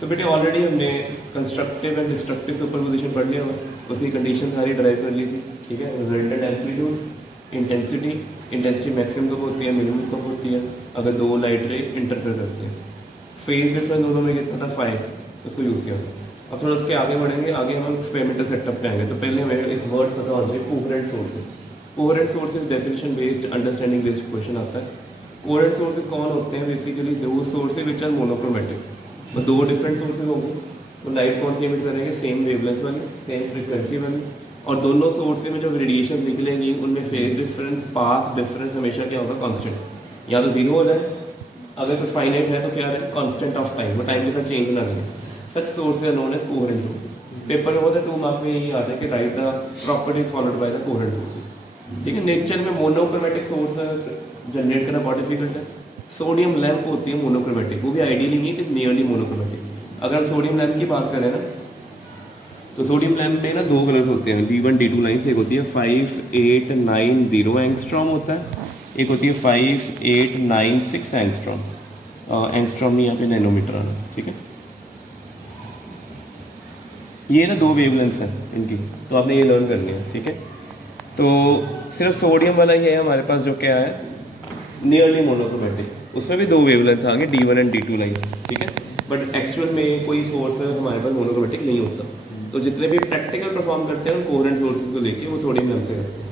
तो बेटे ऑलरेडी हमने कंस्ट्रक्टिव एंड डिस्ट्रक्टिव सुपरपोजिशन पढ़ लिया हुआ, उसकी कंडीशन सारी ड्राइव कर ली थी। ठीक है, रिजल्टेंट एम्पलीट्यूड, इंटेंसिटी मैक्सिमम कब होती है, मिनिमम कब होती है, अगर दो लाइट रे इंटरफेयर करती है। फेज डिफरेंस दोनों में कितना था 5, उसको यूज़ किया। अब थोड़ा उसके आगे बढ़ेंगे, आगे हम एक्सपेरिमेंटल सेटअप पे आएंगे। तो पहले हमें एक वर्ड पता हो जाए, coherent sources. Coherent sources definition based understanding based question आता है। कोहेरेंट सोर्सेज कौन होते हैं? बेसिकली दो सोर्सेज विच आर मोनोक्रोमेटिक। तो दो डिफरेंट सोर्सेज होंगे, तो लाइट कौन सी एमिट करेंगे? सेम वेवलेंथ वाली, सेम फ्रिक्वेंसी वाली, और दोनों सोर्सेज में जब रेडिएशन निकलेंगी उनमें फेज डिफरेंस, पाथ डिफरेंस हमेशा क्या होगा? कांस्टेंट, या तो जीरो हो जाए, अगर कुछ फाइनाइट है तो क्या है? कांस्टेंट ऑफ टाइम, वो टाइम के साथ चेंज ना करें। Such sources are known as coherent sources. Paper में होता है 2 मार्क में यही आता है कि right the properties followed by the coherent sources. ठीक है, नेचर में मोनोक्रोमेटिक सोर्स जनरेट करना बहुत डिफिकल्ट है। सोडियम लैंप होती है मोनोक्रोमेटिक, वो भी आइडियली नहीं कि नियरली मोनोक्रोमेटिक। अगर सोडियम लैंप की बात करें ना, तो सोडियम लैंप में ना दो कलर्स होते हैं, D1 D2 लाइन से। एक होती है 5890 एंगस्ट्रॉम होता है, एक होती है 5896 एंगस्ट्रॉम। एंगस्ट्रॉम नहीं, यहाँ पे नैनोमीटर आना। ठीक है, ये ना दो वेवलेंथ्स हैं इनकी, तो आपने ये लर्न करनी है। ठीक है, तो सिर्फ सोडियम वाला ही है हमारे पास जो क्या है? Nearly monochromatic. उसमें भी दो वेवलेंथ आएंगे, D1 एंड D2 लाइन। ठीक है, बट एक्चुअल में कोई सोर्स हमारे पास मोनोक्रोमेटिक नहीं होता। तो जितने भी प्रैक्टिकल परफॉर्म करते हैं उन कोहेरेंट सोर्सेज को लेके वो सोडियम लैंप से करते हैं।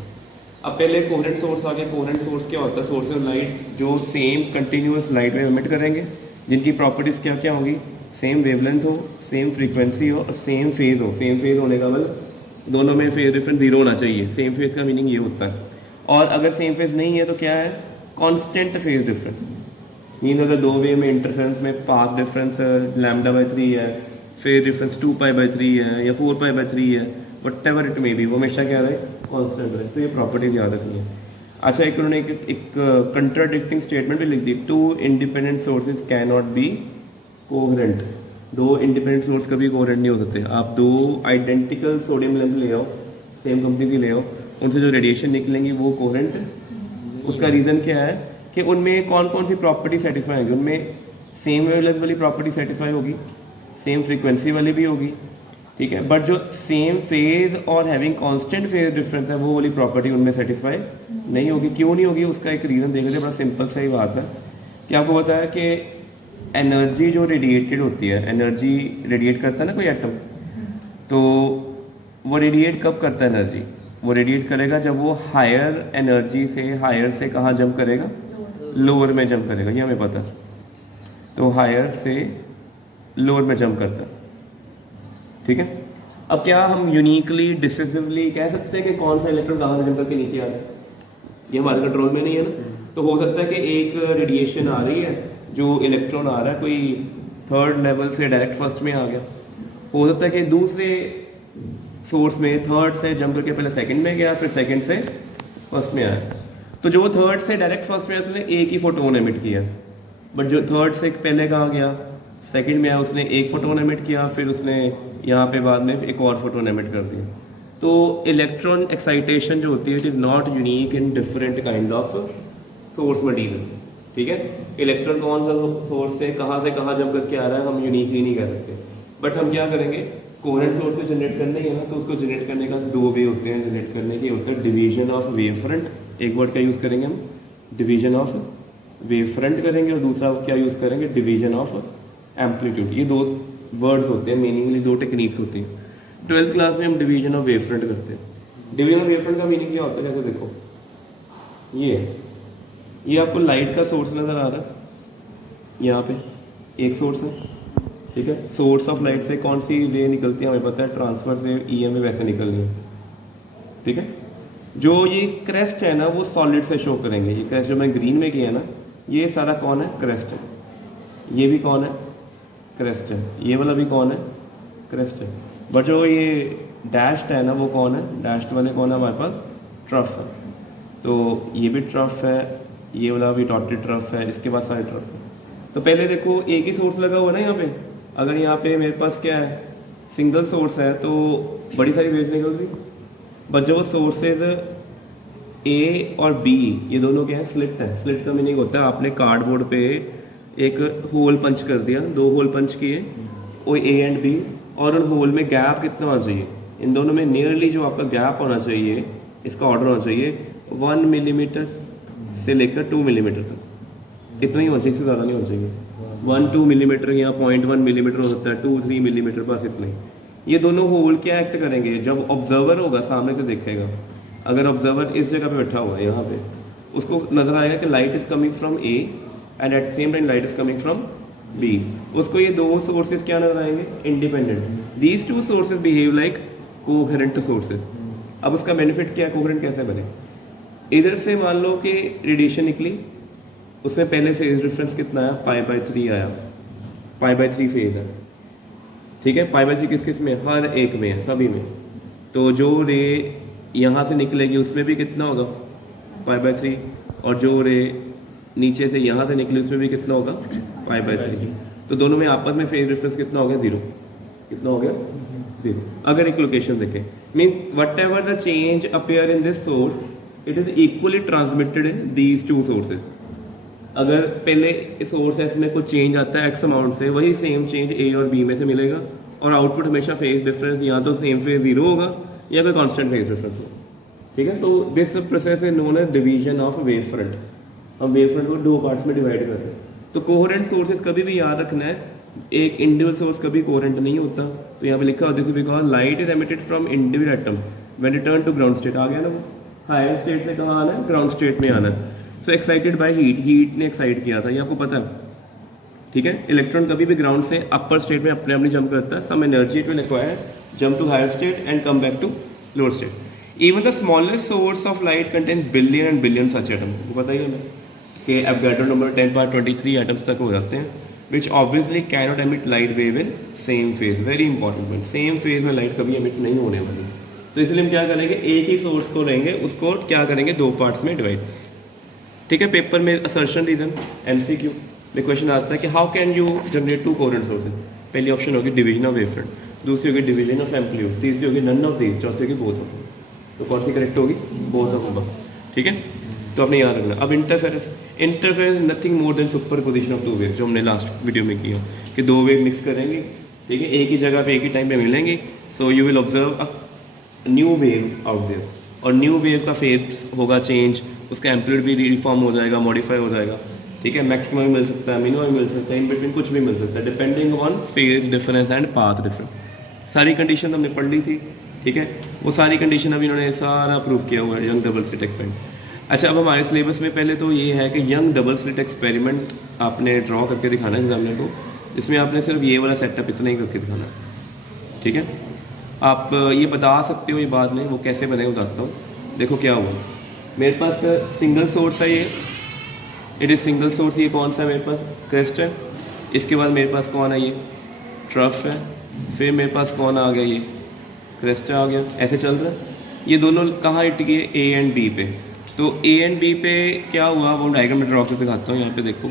अब पहले कोहेरेंट सोर्स आ गया। कोहेरेंट सोर्स क्या होता है? सोर्स ऑफ लाइट जो same continuous light wave emit करेंगे, जिनकी प्रॉपर्टीज़ क्या क्या होगी? सेम वेवलेंथ हो, सेम फ्रीक्वेंसी हो और सेम फेज हो। सेम फेज होने का मतलब दोनों में फेज डिफरेंस जीरो होना चाहिए। सेम फेज का मीनिंग ये होता है। और अगर सेम फेज नहीं है तो क्या है? Constant phase difference. मीन अगर दो वे में इंटरफेरेंस में पाथ डिफरेंस λ/3 है, फेज डिफरेंस 2π/3 है या 4π/3 है, what ever it may be, वो हमेशा क्या रहे? कांस्टेंट रहे। तो ये प्रॉपर्टीज याद रखनी है। अच्छा, एक उन्होंने एक कंट्राडिक्टिंग स्टेटमेंट भी लिख दी, 2 independent sources can not be coherent. दो इंडिपेंडेंट सोर्स कभी कोहेरेंट नहीं हो सकते। आप दो आइडेंटिकल सोडियम लैंप ले आओ, सेम कंपनी की ले आओ, उनसे जो रेडिएशन निकलेंगी वो कोहेरेंट। उसका रीज़न क्या है कि उनमें कौन कौन सी प्रॉपर्टी सेटिस्फाई होगी? उनमें सेम वेवलेंथ वाली प्रॉपर्टी सेटिस्फाई होगी, सेम फ्रीक्वेंसी वाली भी होगी। ठीक है, बट जो सेम फेज और हैविंग कांस्टेंट फेज डिफरेंस है वो वाली प्रॉपर्टी उनमें सेटिस्फाई नहीं होगी। क्यों नहीं होगी? उसका एक रीज़न देख लीजिए, बड़ा सिंपल सा ही बात है कि आपको बताया कि एनर्जी जो रेडिएटेड होती है, एनर्जी रेडिएट करता है ना कोई एटम, तो वो रेडिएट कब करता है एनर्जी? वो रेडिएट करेगा जब वो हायर एनर्जी से हायर से कहाँ जंप करेगा? लोअर में जंप करेगा, ये हमें पता है। तो हायर से लोअर में जंप करता है। ठीक है, अब क्या हम यूनिकली डिसिसिवली कह सकते हैं कि कौन सा इलेक्ट्रॉन कहाँ से जंप करके नीचे आ रहा है? ये हमारे कंट्रोल में नहीं है ना। तो हो सकता है कि एक रेडिएशन आ रही है, जो इलेक्ट्रॉन आ रहा है कोई थर्ड लेवल से डायरेक्ट फर्स्ट में आ गया। हो सकता है कि दूसरे सोर्स में थर्ड से जंप करके पहले सेकंड में गया, फिर सेकंड से फर्स्ट में आया। तो जो थर्ड से डायरेक्ट फर्स्ट में उसने एक ही फोटोन एमिट किया, बट जो थर्ड से पहले कहाँ गया? सेकंड में आया, उसने एक फोटोन एमिट किया, फिर उसने यहाँ पे बाद में एक और फोटोन एमिट कर दिया। तो इलेक्ट्रॉन एक्साइटेशन जो होती है, it is not unique in different kind of source material. ठीक है, इलेक्ट्रॉन कौन सा सोर्स से कहाँ जंप करके आ रहा है हम यूनिकली नहीं कह सकते। बट हम क्या करेंगे? कोहेरेंट सोर्स से जनरेट करना ही है ना, तो उसको जनरेट करने का दो वे होते हैं जनरेट करने के। होता है डिवीजन ऑफ वेव फ्रंट, एक वर्ड का यूज़ करेंगे हम, डिवीजन ऑफ वेव फ्रंट करेंगे, और दूसरा क्या यूज़ करेंगे? Division of amplitude. ये दो वर्ड्स होते हैं, मीनिंगली दो टेक्निक्स होती हैं। 12th क्लास में हम डिवीजन ऑफ वेव फ्रंट करते हैं। डिवीजन ऑफ वेव फ्रंट का मीनिंग क्या होता है? जैसे देखो, ये आपको लाइट का सोर्स नज़र आ रहा है, यहाँ पे एक सोर्स है। ठीक है, सोर्स ऑफ लाइट से कौन सी रे निकलती है हमें पता है, ट्रांसफर से EM में वैसे निकलनी है। ठीक है, जो ये क्रेस्ट है ना वो सॉलिड से शो करेंगे। ये क्रेस्ट जो मैं ग्रीन में किया ना, ये सारा कौन है? क्रेस्ट है। ये भी कौन है? क्रेस्ट है। ये वाला भी कौन है? क्रेस्ट है। बट जो ये डैश्ड है ना वो कौन है? डैश्ड वाले कौन है हमारे पास? ट्रफ है। तो ये भी ट्रफ है, ये वाला भी डॉटेड ट्रफ है, इसके बाद सारे ट्रफ है। तो पहले देखो एक ही सोर्स लगा हुआ ना यहाँ पे। अगर यहाँ पे मेरे पास क्या है? सिंगल सोर्स है तो बड़ी सारी वेव्स निकल रही। बट जो सोर्सेज A और B ये दोनों क्या है? स्लिट है। स्लिट का मीनिंग होता है आपने कार्डबोर्ड पे एक होल पंच कर दिया, दो होल पंच किए, ओ ए एंड बी, और उन होल में गैप कितना होना चाहिए, इन दोनों में नियरली जो आपका गैप होना चाहिए, इसका ऑर्डर होना चाहिए 1 मिलीमीटर से लेकर 2 मिलीमीटर तक, इतना ही होना चाहिए, इससे ज़्यादा नहीं होना चाहिए। 1-2 मिलीमीटर या 0.1 मिलीमीटर हो सकता है, 2-3 मिलीमीटर, बस इतना ही। ये दोनों होल क्या एक्ट करेंगे, जब ऑब्जर्वर होगा सामने से देखेगा, अगर ऑब्जर्वर इस जगह पे बैठा हुआ है यहाँ पे, उसको नजर आएगा कि light is coming from A and at same time light is coming from B, उसको ये दो सोर्सेज क्या नजर आएंगे, independent. These two sources behave like coherent sources. अब उसका बेनिफिट क्या है, कोहेरेंट कैसे बने, इधर से मान लो कि रेडिएशन निकली, उसमें पहले फेज डिफरेंस कितना आया, π/3 आया, π/3 फेज है, ठीक है। π/3 किस किस में, हर एक में है, सभी में। तो जो रे यहाँ से निकलेगी उसमें भी कितना होगा, π/3, और जो रे नीचे से यहाँ से निकली उसमें भी कितना होगा, π/3। तो दोनों में आपस में फेज डिफरेंस कितना हो गया, 0। कितना हो गया, 0। अगर एक लोकेशन देखें, means what ever the change appear in this source, it is equally transmitted in these two sources. अगर पहले सोर्स एस में कुछ चेंज आता है एक्स अमाउंट से, वही सेम चेंज ए और बी में से मिलेगा, और आउटपुट हमेशा फेज डिफरेंस या तो सेम फेज 0 होगा या कोई कांस्टेंट फेज डिफरेंस होगा, ठीक है। तो this process is known as division of wave front. हम वेव फ्रंट को 2 पार्ट्स में डिवाइड कर रहे हैं। तो कोहेरेंट सोर्सेज कभी भी याद रखना है, एक इंडिविजुअल सोर्स कभी कोहेरेंट नहीं होता। तो यहाँ पे लिखा होता है because light is emitted from individual atom when return to ground state. आ गया ना, वो हायर स्टेट से कहाँ आना है, ग्राउंड स्टेट में आना है। So excited by heat, heat ने एक्साइट किया था, ये आपको पता है, ठीक है। इलेक्ट्रॉन कभी भी ग्राउंड से अपर स्टेट में अपने आप नहीं जंप करता, some energy it will acquire, jump to higher state and come back to lower state. Even the smallest source of light contain billion and billion such atom. वो पता ही है कि एवोगाड्रो नंबर 10^23 एटम्स तक हो जाते हैं, which obviously cannot emit light wave in same phase. Very important point, same phase में light कभी एमिट नहीं होने वाली। तो इसलिए हम क्या करेंगे, एक ही सोर्स को लेंगे, उसको क्या करेंगे, 2 पार्ट्स में डिवाइड, ठीक है। पेपर में असर्शन रीजन MCQ में क्वेश्चन आता है कि how can you generate 2 coherent sources. पहली ऑप्शन होगी डिवीजन ऑफ वेव फ्रंट, दूसरी होगी डिवीजन ऑफ एम्पलीट्यूड, तीसरी होगी नन ऑफ दीज, चौथी होगी बोथ ऑफ। तो कौन सी करेक्ट होगी, बोथ ऑफ बस, ठीक है। तो आपने याद रखना। अब interference, interference nothing more than super position of 2 wave, जो हमने लास्ट वीडियो में किया कि 2 वेव मिक्स करेंगे, ठीक है, एक ही जगह पे एक ही टाइम पे मिलेंगे। So you will observe a new wave out there, और न्यू वेव का फेज होगा चेंज, उसका एम्पलीट्यूड भी रिफॉर्म हो जाएगा, मॉडिफाई हो जाएगा, ठीक है। मैक्सिमम मिल सकता है, मिनिमम मिल सकता है, इन बिटवीन कुछ भी मिल सकता है, depending on phase difference and path difference. सारी कंडीशन हमने पढ़ ली थी, ठीक है। वो सारी कंडीशन अभी इन्होंने सारा प्रूव किया हुआ है यंग डबल स्लिट एक्सपेरिमेंट। अच्छा, अब हमारे सिलेबस में पहले तो ये है कि यंग डबल स्लिट एक्सपेरिमेंट आपने ड्रॉ करके दिखाना है एग्जामिनर को, जिसमें आपने सिर्फ ये वाला सेटअप इतना ही करके दिखाना है, ठीक है। आप ये बता सकते हो, ये बात नहीं, वो कैसे बने बताता हूँ। देखो क्या हुआ, मेरे पास सिंगल सोर्स है, ये इट इज़ सिंगल सोर्स। ये कौन सा है, मेरे पास क्रेस्ट है। इसके बाद मेरे पास कौन है, ये ट्रफ है। फिर मेरे पास कौन आ गया, ये क्रेस्ट आ गया। ऐसे चल रहा है। ये दोनों कहाँ हिट किए, A एंड B पे। तो A एंड B पे क्या हुआ, वो डायग्राम में ड्रॉ करके दिखाता हूँ। यहाँ पे देखो,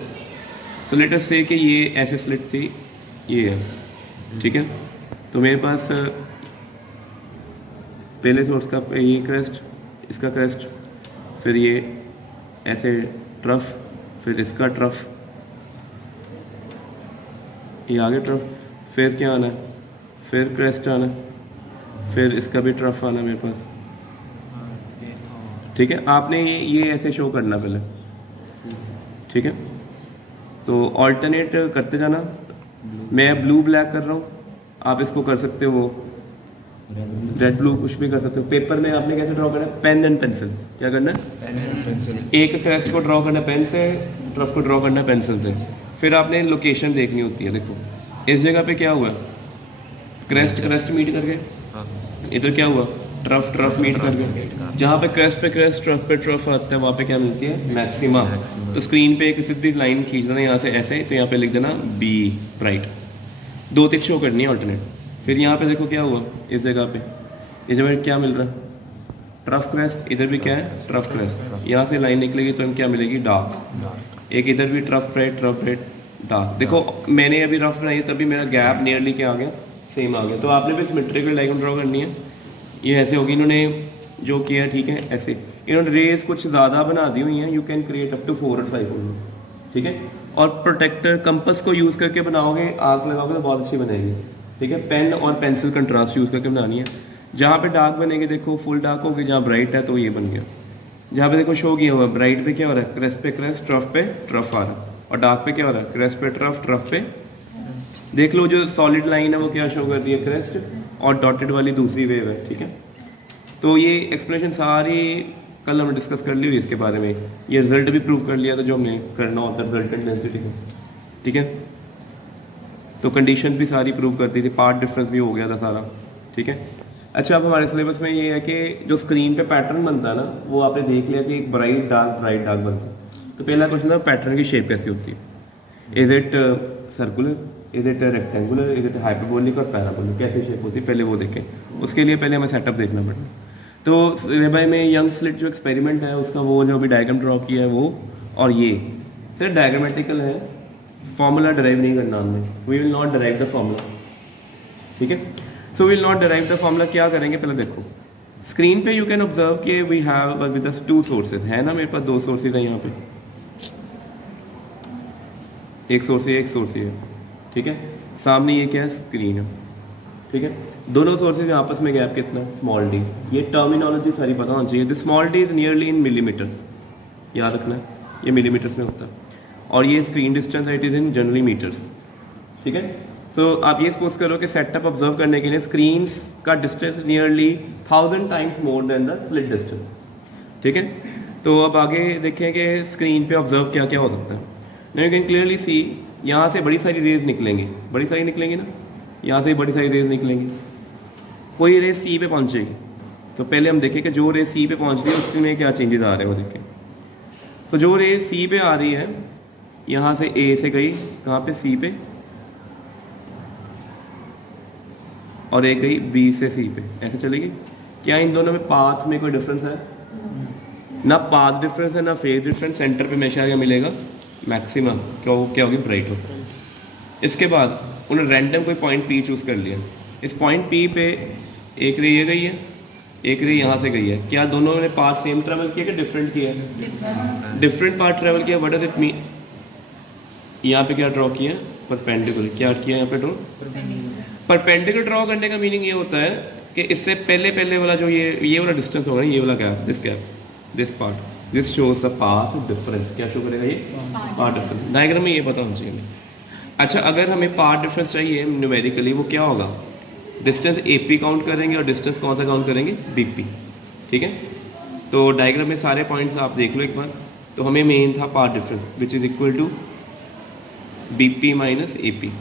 सो लेट अस से कि ये ऐसे स्लिट थी, ये है, ठीक है। तो मेरे पास पहले सोर्स का ये क्रेस्ट, इसका क्रेस्ट, फिर ये ऐसे ट्रफ, फिर इसका ट्रफ, ये आगे ट्रफ, फिर क्या आना है, फिर क्रेस्ट आना है, फिर इसका भी ट्रफ आना है मेरे पास, ठीक है। आपने ये ऐसे शो करना पहले, ठीक है। तो ऑल्टरनेट करते जाना। मैं ब्लू ब्लैक कर रहा हूँ, आप इसको कर सकते हो रेड ब्लू, कुछ भी कर सकते हो। पेपर में आपने कैसे ड्रॉ करना है, पेन एंड पेंसिल। क्या करना है, पेन एंड पेंसिल। एक क्रेस्ट को ड्रॉ करना है पेन से, ट्रफ को ड्रॉ करना है पेंसिल से। फिर आपने लोकेशन देखनी होती है। देखो इस जगह पे क्या हुआ, क्रेस्ट क्रेस्ट मीट कर गए, इधर क्या हुआ, ट्रफ ट्रफ मीट कर गए। जहाँ पे क्रेस्ट ट्रफ पे ट्रफ आता है, वहाँ पे क्या मिलती है, मैक्सिमा। तो स्क्रीन पे एक सीधी लाइन खींच देना यहाँ से ऐसे, तो यहाँ पे लिख देना B ब्राइट, 2 टिक शो करनी है ऑल्टरनेट। फिर यहाँ पे देखो क्या हुआ, इस जगह पे इस जगह क्या मिल रहा है, ट्रफ क्रेस्ट, इधर भी क्या है, ट्रफ क्रेस्ट। यहाँ से लाइन निकलेगी तो हम क्या मिलेगी, डार्क। एक इधर भी ट्रफ ब्राइट डार्क। देखो मैंने अभी रफ बनाई तभी मेरा गैप नियरली क्या आ गया, सेम आ गया। तो आपने भी सिमेट्रिकल डायग्राम ड्रॉ करनी है। ये ऐसे होगी, इन्होंने जो किया है, ठीक है। ऐसे इन्होंने रेज कुछ ज़्यादा बना दी हुई हैं, you can create up to 4 और 5, ठीक है। और प्रोटेक्टर कंपस को यूज़ करके बनाओगे, आग लगाओगे तो बहुत अच्छी बनेगी, ठीक है। पेन और पेंसिल कंट्रास्ट यूज़ करके बनानी है। जहाँ पे डार्क बनेगी देखो फुल डार्क होगी, जहाँ ब्राइट है तो ये बन गया। जहाँ पे देखो शो किया हुआ ब्राइट पे क्या हो रहा है, क्रेस्ट पे क्रेस्ट, ट्रफ पे ट्रफ आ रहा है, और डार्क पे क्या हो रहा है, क्रेस्ट पे ट्रफ, ट्रफ पे। देख लो जो सॉलिड लाइन है वो क्या शो कर रही है, क्रेस्ट, और डॉटेड वाली दूसरी वेव है, ठीक है। तो ये एक्सप्लेनेशन सारी कल हमने डिस्कस कर ली हुई इसके बारे में। ये रिजल्ट भी प्रूव कर लिया था जो हमने करना होता है रिजल्टेंट डेंसिटी को, ठीक है। तो कंडीशन भी सारी प्रूव कर दी थी, पार्ट डिफरेंस भी हो गया था सारा, ठीक है। अच्छा, अब हमारे सिलेबस में ये है कि जो स्क्रीन पे पैटर्न बनता है ना, वो आपने देख लिया कि एक ब्राइट डार्क बनता है। तो पहला क्वेश्चन था पैटर्न की शेप कैसी होती है, is it circular, is it rectangular, is it hyperbolic और पैराबोलिक, कैसी शेप होती है पहले वो देखें। उसके लिए पहले हमें सेटअप देखना पड़ेगा। तो रेबाई में यंग स्लिट जो एक्सपेरिमेंट है उसका वो जो अभी डायग्राम ड्रॉ किया है वो, और ये सिर्फ डायग्रामेटिकल है, फॉर्मूला डराइव नहीं करना हमने, we will not derive the formula, ठीक है। So will not derive the formula. क्या करेंगे पहले देखो स्क्रीन पे, यू कैन ऑब्जर्व कि we have with us 2 sources, है ना, मेरे पास 2 सोर्सेज है यहाँ पे, एक सोर्स है, एक सोर्स है, ठीक है। सामने ये क्या है, स्क्रीन है, ठीक है। दोनों सोर्सेज में आपस में गैप कितना, स्मॉल डी। ये टर्मिनोलॉजी सारी पता होनी चाहिए। This small D is nearly in millimetres, याद रखना है, ये मिलीमीटर्स में होता है। और ये screen distance it is in generally meters, ठीक है। तो आप ये सपोज करो कि सेटअप ऑब्जर्व करने के लिए स्क्रीन का distance nearly 1000 times more than the slit distance, ठीक है। तो अब आगे देखें कि स्क्रीन पे ऑब्जर्व क्या क्या हो सकता है। यू कैन क्लियरली सी यहाँ से बड़ी सारी रेज निकलेंगी, बड़ी सारी निकलेंगी ना, यहाँ से बड़ी सारी रेज निकलेंगी। कोई रेज सी पे पहुँचेगी, तो पहले हम देखें कि जो रेज सी पे पहुँच रही है उसमें क्या चेंजेस आ रहे हैं वो देखें। तो जो रेज सी पे आ रही है, यहाँ से ए से गई कहाँ पे, सी पे, और एक गई बी से सी पे, ऐसे चलेगी। क्या इन दोनों में पाथ में कोई डिफरेंस है? ना पाथ डिफरेंस है ना फेज डिफरेंस। सेंटर पे हमेशा क्या मिलेगा, मैक्सिमम क्या होगी, ब्राइट हो। इसके बाद उन्होंने रैंडम कोई पॉइंट पी चूज़ कर लिया। इस पॉइंट पी पे एक रे ये गई है, एक रे यहाँ से गई है। क्या दोनों ने पाथ सेम ट्रेवल किया कि डिफरेंट किया है? डिफरेंट पाथ ट्रेवल किया। What does it mean? यहाँ पे क्या ड्रॉ किया, परपेंडिकुलर। क्या किया यहाँ पे ड्रॉ, परपेंडिकुलर ड्रॉ करने का मीनिंग ये होता है कि इससे पहले वाला जो ये वाला डिस्टेंस होगा, ये वाला gap, this part, this shows the path difference. क्या शो करेगा, ये पाथ डिफरेंस। डायग्राम में ये पता होना चाहिए हमें। अच्छा, अगर हमें पाथ डिफरेंस चाहिए न्यूमेरिकली, वो क्या होगा, डिस्टेंस एपी काउंट करेंगे और डिस्टेंस कौन सा काउंट करेंगे, बीपी, ठीक है। तो डायग्राम में सारे पॉइंट्स आप देख लो एक बार। तो हमें मेन था path difference which is equal to BP minus AP.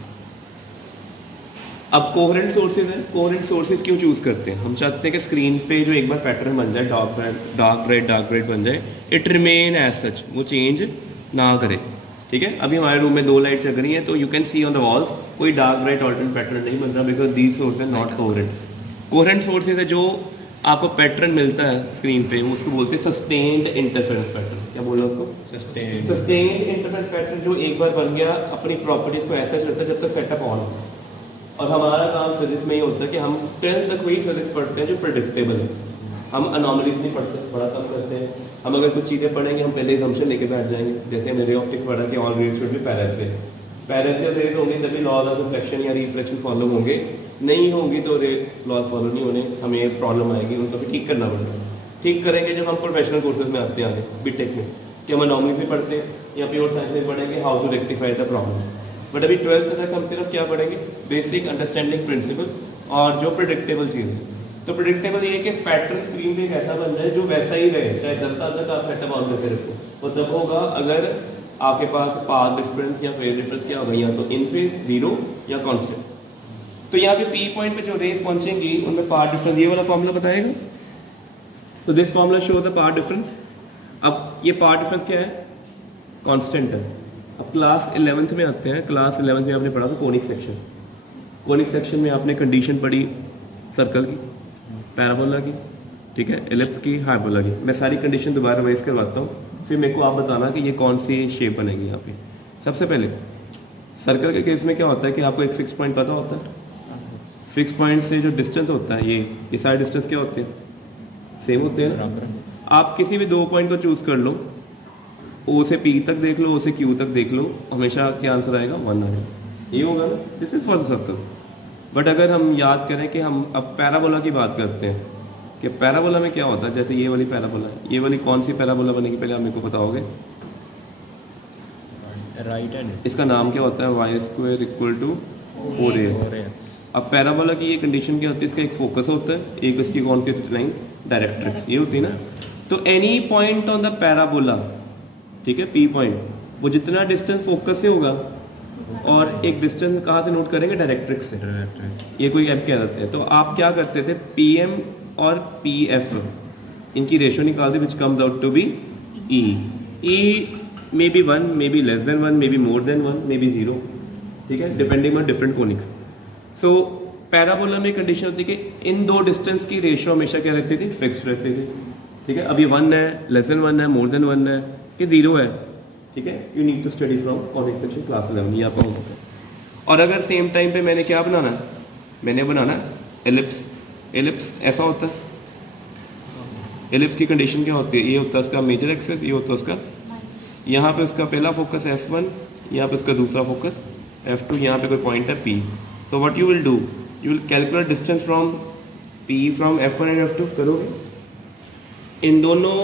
अब कोहेरेंट सोर्सेज है। कोहेरेंट सोर्सेज क्यों चूज करते हैं? हम चाहते हैं कि स्क्रीन पे जो एक बार पैटर्न बन जाए, डार्क ब्राइट बन जाए, इट रिमेन एज सच, वो चेंज ना करे, ठीक है। अभी हमारे रूम में 2 लाइट चल रही हैं, तो you can see on the walls कोई डार्क ब्राइट ऑल्टरनेट पैटर्न नहीं बन रहा, because these source are not coherent. Coherent sources है जो आपको पैटर्न मिलता है स्क्रीन पे, उसको बोलते हैं सस्टेन्ड इंटरफेरेंस पैटर्न। क्या बोल रहा है उसको, सस्टेन्ड इंटरफेरेंस पैटर्न, जो एक बार बन गया अपनी प्रॉपर्टीज को ऐसा चलता है जब तक सेटअप ऑन हो। और हमारा काम फिजिक्स में ही होता है कि हम 10th तक वही फिजिक्स पढ़ते हैं जो प्रेडिक्टेबल है। हम अनोमलीज नहीं पढ़ते, बड़ा कम करते हैं। हम अगर कुछ चीज़ें पढ़ेंगे हम पहले असम्पशन लेके बैठ जाएंगे। जैसे हमने रे ऑप्टिक्स पढ़ा कि all rays should be parallel. Parallel rays होंगे तभी लॉज ऑफ रिफ्लेक्शन या रिफ्लेक्शन फॉलो होंगे, नहीं होंगी तो रे लॉज फॉलो नहीं होने, हमें प्रॉब्लम आएगी, उनको भी ठीक करना पड़ेगा। ठीक करेंगे जब हम प्रोफेशनल कोर्सेज में आते हैं आगे बीटेक में, कि हम अनोमलीज भी पढ़ते हैं या प्योर साइंस में पढ़ेंगे how to rectify the problems. But अभी 12th तक हम सिर्फ क्या पढ़ेंगे, बेसिक अंडरस्टैंडिंग प्रिंसिपल और जो प्रेडिक्टेबल चीज़ है। तो प्रेडिक्टेबल ये कि पैटर्न स्क्रीन पे एक ऐसा बन जाए जो वैसा ही रहे, चाहे 10 साल तक आप सेटअप ऑन करके रखो। वो तब होगा अगर आपके पास पाथ डिफरेंस या फेज डिफरेंस क्या होगा, या तो इन फेज, जीरो या कांस्टेंट। तो यहाँ पे पी पॉइंट पे जो रेज पहुंचेंगी उनमें पाथ डिफरेंस ये वाला फॉर्मूला बताएगा। तो this formula show the path difference. अब ये पाथ डिफरेंस क्या है, कांस्टेंट है। अब क्लास 11th में आते हैं। क्लास 11th में आपने पढ़ा था कोनिक सेक्शन। कोनिक सेक्शन में आपने कंडीशन पढ़ी सर्कल की, पैराबोला की, ठीक है, एलिप्स की, हाइपरबोला की। मैं सारी कंडीशन दोबारा रिवाइज करवाता हूँ, फिर मेरे को आप बताना कि ये कौन सी शेप बनेगी यहाँ पे। सबसे पहले सर्कल के केस में क्या होता है कि आपको एक फिक्स पॉइंट पता होता है। फिक्स पॉइंट से जो डिस्टेंस होता है, ये सारे डिस्टेंस क्या होते हैं, सेम होते हैं ना। आप किसी भी 2 पॉइंट को चूज कर लो, ओ से पी तक देख लो, ओ से क्यू तक देख लो, हमेशा क्या आंसर आएगा 1 आएगा, ये होगा ना। This is for the circle. But अगर हम याद करें कि हम अब पैराबोला की बात करते हैं कि पैराबोला में क्या होता है, जैसे ये वाली पैराबोला है, ये वाली कौन सी पैराबोला बनेगी पहले आप मेरे को बताओगे? Right hand. इसका नाम क्या होता है? Y square equal to 4a। अब पैराबोला की ये कंडीशन क्या होती है? इसका एक फोकस होता है, एक इसकी कौन सी लाइन? डायरेक्ट्रिक्स, ये होती है ना। तो any point on the parabola, ठीक है, पी पॉइंट, वो जितना डिस्टेंस फोकस से होगा और एक डिस्टेंस कहाँ से नोट करेंगे? डायरेक्ट्रिक्स से। ये कोई ऐप कह देते हैं। तो आप क्या करते थे? पी एम और पी एफ इनकी रेशो निकालते, which comes out to be E. E may be 1, may be less than 1, may be more than 1, may be 0, ठीक है, depending on different conics. So parabola में कंडीशन होती है कि इन दो डिस्टेंस की रेशो हमेशा क्या रखती थी? फिक्स्ड रखती थी, ठीक है। अब ये 1 है, लेस देन 1 है, मोर देन 1 है कि 0 है, ठीक है। You need to study from conic section class 11, ये आपका होता है। और अगर सेम टाइम पे मैंने क्या बनाना है? मैंने बनाना एलिप्स। एलिप्स ऐसा होता है। एलिप्स की कंडीशन क्या होती है? ये होता है उसका मेजर एक्सिस, ये होता है उसका, यहाँ पे उसका पहला फोकस F1, यहाँ पे उसका दूसरा फोकस F2, यहाँ पे कोई पॉइंट है P। So what you will do, you will calculate distance from P from F1 and F2 करोगे। इन दोनों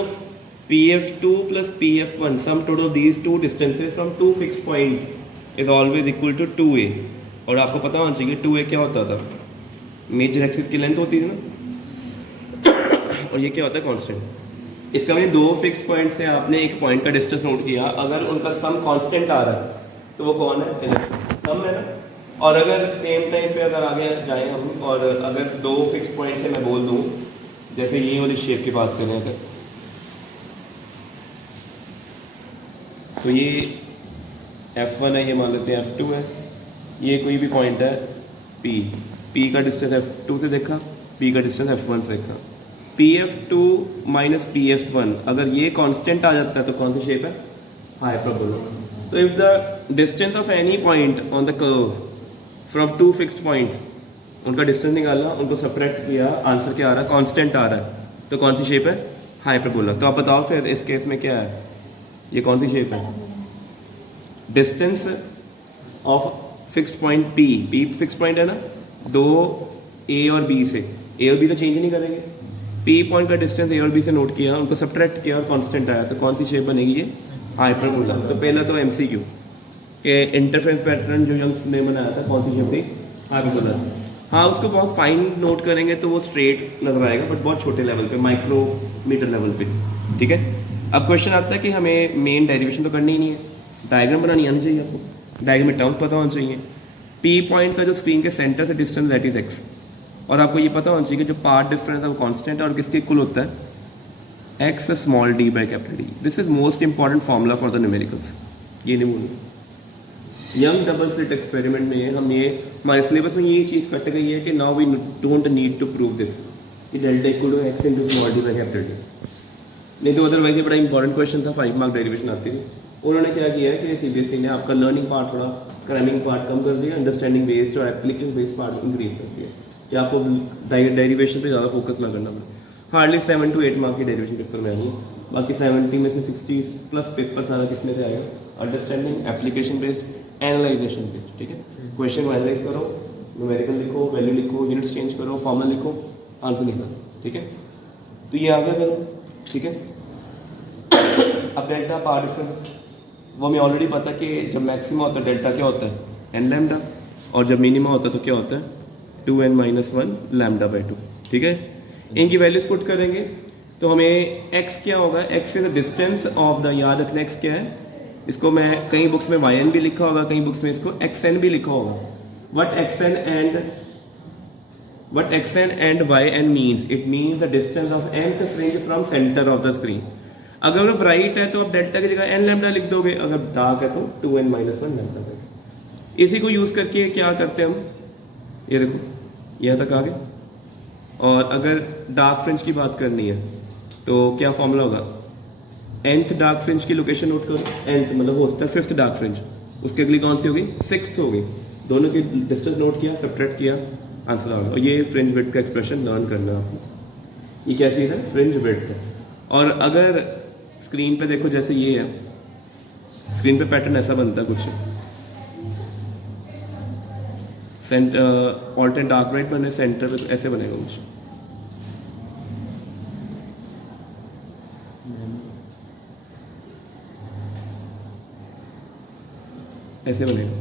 PF2 plus PF1 sum total of these two distances from two fixed point is always equal to 2a। और आपको पता होना चाहिए 2a क्या होता था? मेजर एक्सिस की लेंथ होती थी ना और ये क्या होता है? कांस्टेंट। इसका मैंने दो फिक्स्ड पॉइंट से आपने एक पॉइंट का डिस्टेंस नोट किया, अगर उनका सम कांस्टेंट आ रहा है तो वो कौन है? सम है ना। और अगर सेम टाइम पे अगर आगे जाएं हम, और अगर दो फिक्स्ड पॉइंट से मैं बोल दूं, जैसे ये वाली शेप की बात करें अगर, तो ये F1 है, ये मान लेते हैं F2 है, ये कोई भी पॉइंट है P का डिस्टेंस F2 से देखा, P का डिस्टेंस F1 से देखा। PF2 माइनस PF1 अगर ये कांस्टेंट आ जाता है तो कौन सी शेप है? हाइपरबोला। तो if the distance of any point on the curve from two fixed points, उनका डिस्टेंस निकाला, उनको सेपरेट किया, आंसर क्या आ रहा है? कांस्टेंट आ रहा है, तो कौन सी शेप है? हाइपरबोला। तो आप बताओ फिर इस केस में क्या है? ये कौन सी शेप है? Distance of fixed point P fixed point है ना, दो A और B से, A और B तो चेंज नहीं करेंगे। P पॉइंट का डिस्टेंस A और B से नोट किया, उनको सब्ट्रैक्ट किया और कांस्टेंट आया, तो कौन सी शेप बनेगी? ये हाइपरबोला। तो पहला तो MCQ के इंटरफेरेंस पैटर्न जो यंग्स ने बनाया था, कौन सी शेप थी? हाइपरबोला। हाँ, उसको बहुत फाइन नोट करेंगे तो वो स्ट्रेट नजर आएगा, बट बहुत छोटे लेवल पे, माइक्रोमीटर लेवल पे, ठीक है। अब क्वेश्चन आता है कि हमें मेन डेरिवेशन तो करनी ही नहीं है, डायग्राम बनानी आनी चाहिए आपको, डायग्राम में टर्म्स पता होना चाहिए। P पॉइंट का जो स्क्रीन के सेंटर से डिस्टेंस दैट इज x, और आपको ये पता होना चाहिए कि जो पार्ट डिफरेंस है वो कांस्टेंट है और किसके इक्वल होता है? x small d by capital D। This is most important formula for the numericals, ये नहीं बोलूँ। यंग डबल स्लिट एक्सपेरिमेंट में हम ये, हमारे सिलेबस में ये चीज़ कट गई है कि now we don't need to prove this कि delta equal to x into small d by capital D। नहीं तो अदरवाइज ये बड़ा इंपॉर्टेंट क्वेश्चन था, 5 मार्क डेरिवेशन आती थी। उन्होंने क्या किया है कि CBSE ने आपका लर्निंग पार्ट थोड़ा, क्रैमिंग पार्ट कम कर दिया, अंडरस्टैंडिंग बेस्ड और एप्लीकेशन बेस्ड पार्ट इंक्रीज कर दिया कि आपको डेरिवेशन पे ज़्यादा फोकस ना करना पड़े। हार्डली 7 to 8 मार्क की डेरिवेशन पेपर में आएंगे, बाकी 70 में से 60 प्लस पेपर सारा किस में से आएगा? Understanding, application based, analysation based, ठीक है। क्वेश्चन को एनालाइज करो, न्यूमेरिकल लिखो, वैल्यू लिखो, यूनिट्स चेंज करो, फॉर्मूला लिखो, आंसर निकालो, ठीक है। तो ये आ गया करो, ठीक है। अब डेल्टा पार्ट डिफरेंस वो हमें ऑलरेडी पता कि जब मैक्सिमम होता है डेल्टा क्या होता है? n लैम्डा, और जब मिनिमम होता है तो क्या होता है? 2n माइनस 1 लैम्डा बाई 2, ठीक है। इनकी वैल्यूज पुट करेंगे तो हमें x क्या होगा? x is the distance of the, याद रखना x क्या है, इसको मैं कई बुक्स में yn भी लिखा होगा, कई बुक्स में इसको xn भी लिखा होगा। what xn and yn means, it means the distance of nth fringe from center of the screen। अगर वो ब्राइट है तो आप डेल्टा की जगह n लैम्डा लिख दोगे, अगर डार्क है तो 2n माइनस 1 लैम्डा। इसी को यूज़ करके क्या करते हैं हम, ये देखो यहाँ तक आ गए। और अगर डार्क फ्रिंज की बात करनी है तो क्या फॉर्मूला होगा? nth डार्क फ्रिंज की लोकेशन नोट करो, nth मतलब हो सकता है 5th डार्क फ्रिंज, उसके अगली कौन सी होगी? 6th होगी। दोनों की डिस्टेंस नोट किया, सब्ट्रैक्ट किया, आंसर आ गया। और ये फ्रिंज विड्थ का एक्सप्रेशन लर्न करना है आपको। ये क्या चीज़ है? फ्रिंज विड्थ है। और अगर स्क्रीन पे देखो जैसे ये है, स्क्रीन पे पैटर्न ऐसा बनता है कुछ, ऑल्टरनेट डार्क ब्राइट बने, सेंटर पे ऐसे बनेगा कुछ, ऐसे बनेगा,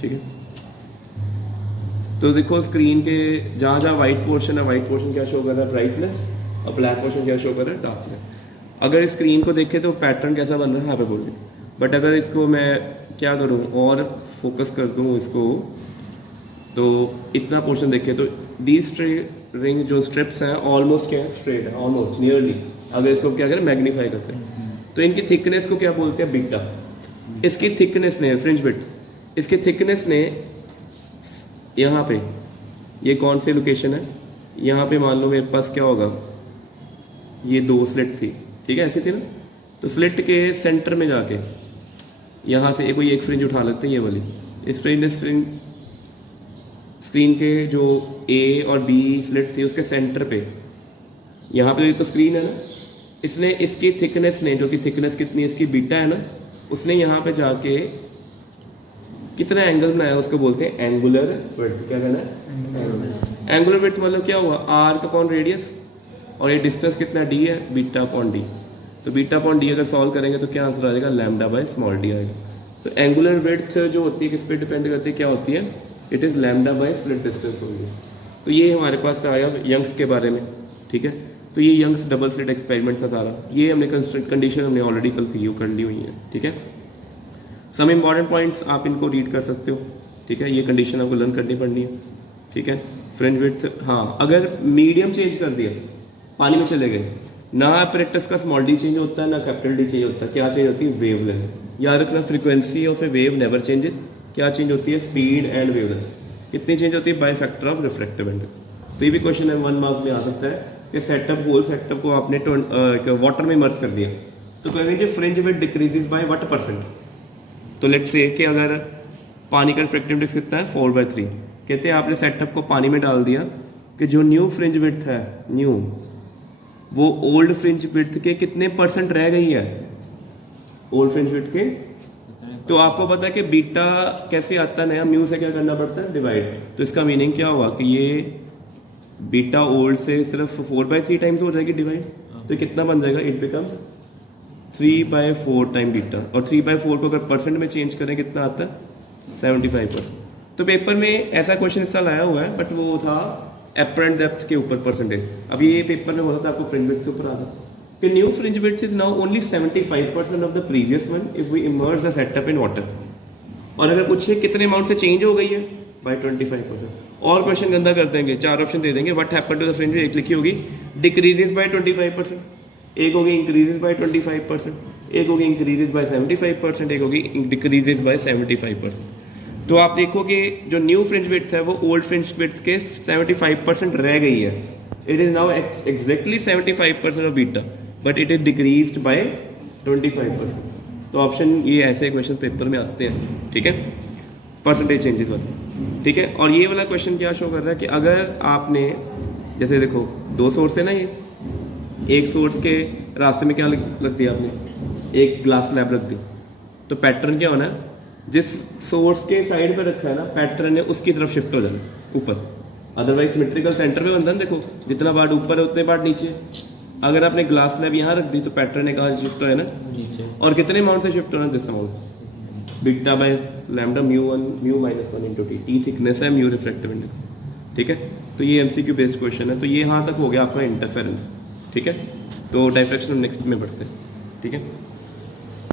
ठीक है। तो देखो स्क्रीन के जहाँ जहाँ वाइट पोर्शन है, वाइट पोर्शन क्या शो कर रहा है, ब्राइटनेस, और ब्लैक पोर्शन क्या शो कर रहा है, डार्कनेस। अगर स्क्रीन को देखें तो पैटर्न कैसा बन रहा है यहाँ पे बोलिए, बट अगर इसको मैं क्या करूँ और फोकस कर दूँ इसको, तो इतना पोर्शन देखें तो दी रिंग जो स्ट्रिप्स हैं ऑलमोस्ट क्या है, स्ट्रेट है, ऑलमोस्ट नियरली। अगर इसको क्या करें, मैग्नीफाई करते हैं, तो इनकी थिकनेस को क्या बोलते हैं, बीटा। इसकी थिकनेस ने, फ्रिंज विड्थ, इसकी थिकनेस ने यहाँ पे, ये कौन सी लोकेशन है, यहाँ पे मान लो मेरे पास क्या होगा, ये 2 स्लिट थी, ठीक है, ऐसी थी ना। तो स्लिट के सेंटर में जाके यहाँ से कोई एक फ्रिंज उठा लेते हैं, ये वाली, इस फ्रिंज स्क्रीन के जो ए और बी स्लिट थी उसके सेंटर पे, यहाँ पे तो स्क्रीन है ना, इसने इसकी थिकनेस ने, जो कि थिकनेस कितनी है इसकी, बीटा है ना, उसने यहाँ पे जाके कितना एंगल बनाया उसको बोलते हैं एंगुलर विड्थ। क्या कहना है, एंगुलर विड्थ मतलब क्या हुआ, आर्क अपॉन रेडियस, और ये डिस्टेंस कितना डी है, बीटा अपॉन डी। तो बीटा अपॉन डी अगर सॉल्व करेंगे तो क्या आंसर आ जाएगा, लैम्डा बाय स्मॉल डी आएगा। तो एंगुलर विड्थ जो होती है किस पे डिपेंड करती है, क्या होती है, it is lambda by slit distance होगी। तो ये हमारे पास आया यंग्स के बारे में, ठीक है। तो ये यंग्स डबल स्लिट एक्सपेरिमेंट था सारा, ये हमने कंडीशन हमने ऑलरेडी कल पी कर ली हुई है, ठीक है। सम इंपॉर्टेंट पॉइंट्स आप इनको रीड कर सकते हो, ठीक है, ये कंडीशन आपको लर्न करनी पड़नी है, ठीक है। फ्रिंज विड्थ, हाँ, अगर मीडियम चेंज कर दिया, पानी में चले गए ना, एपरेटस का स्मॉल डी चेंज होता है ना कैपिटल डी चेंज होता है, क्या चेंज होती है, वेवलेंथ। याद रखना, frequency of A wave never changes, क्या चेंज होती है, स्पीड एंड वेवलेंथ। कितनी चेंज होती है, by factor of refractive index. तो ये भी क्वेश्चन है 1 मार्क में आ सकता है कि सेटअप, होल सेटअप को आपने वाटर में इमर्स कर दिया, तो कहेंगे fringe width decreases by what percent. तो लेट्स से कि अगर पानी का रिफ्रैक्टिव इंडेक्स कितना है, 4/3, कहते हैं आपने सेटअप को पानी में डाल दिया कि जो न्यू फ्रिंज विड्थ है, न्यू, वो ओल्ड फ्रिंज विड्थ के कितने परसेंट रह गई है, ओल्ड फ्रिंज विड्थ के। तो आपको पता है कि बीटा कैसे आता है, नया म्यू से क्या करना पड़ता है, डिवाइड। तो इसका मीनिंग क्या हुआ कि ये बीटा ओल्ड से सिर्फ 4/3 टाइम्स हो जाएगी डिवाइड, तो कितना बन जाएगा, इट बिकम्स 3/4 टाइम बीटा। और 3/4 को अगर परसेंट में चेंज करें कितना आता है, 75%। तो पेपर में ऐसा क्वेश्चन इस साल आया हुआ है, बट वो था एपरेंट डेप्थ के ऊपर परसेंटेज। अब ये पेपर में होता था आपको फ्रिंज विड्थ के ऊपर आता कि new fringe width is now only 75% of the previous one if we emerge the setup in water. और अगर पूछे कितने अमाउंट से चेंज हो गई है, बाय 25%। और क्वेश्चन गंदा कर देंगे, 4 ऑप्शन दे देंगे, what happened to the fringe, एक लिखी होगी डिक्रीजेस बाय 25%, एक होगी इंक्रीजेस बाय 25%, एक होगी इंक्रीजेस बाय 75%, एक होगी डिक्रीजेस बाय 75%। तो आप देखो कि जो न्यू फ्रिंज विड्थ है वो ओल्ड फ्रिंज विड्थ के 75% रह गई है। It is now exactly 75% of beta, but it is decreased bye 25%। तो ऑप्शन ये ऐसे क्वेश्चन पेपर में आते हैं, ठीक है, परसेंटेज चेंजेस वाले, ठीक है। और ये वाला क्वेश्चन क्या शो कर रहा है कि अगर आपने, जैसे देखो 2 सोर्स है ना, ये एक सोर्स के रास्ते में क्या रख दिया आपने, एक ग्लास स्लैब रख दी, तो पैटर्न क्या होना है, जिस सोर्स के साइड पे रखा है ना पैटर्न ने, उसकी तरफ शिफ्ट हो जाना ऊपर। अदरवाइज सिमेट्रिकल सेंटर पे बनता है, देखो जितना बार ऊपर है उतने बार नीचे। अगर आपने ग्लास स्लैब यहाँ रख दी तो पैटर्न ने कहा शिफ्ट हो है ना नीचे, और कितने अमाउंट से शिफ्ट होना, this amount, beta by lambda mu one म्यू-1 इनटू टी, टी थिकनेस है, म्यू रिफ्रैक्टिव इंडेक्स, ठीक है। तो ये एमसीक्यू बेस्ड क्वेश्चन है। तो ये यहाँ तक हो गया आपका इंटरफेरेंस, ठीक है। तो डायफ्रैक्शन नेक्स्ट में बढ़ते हैं, ठीक है।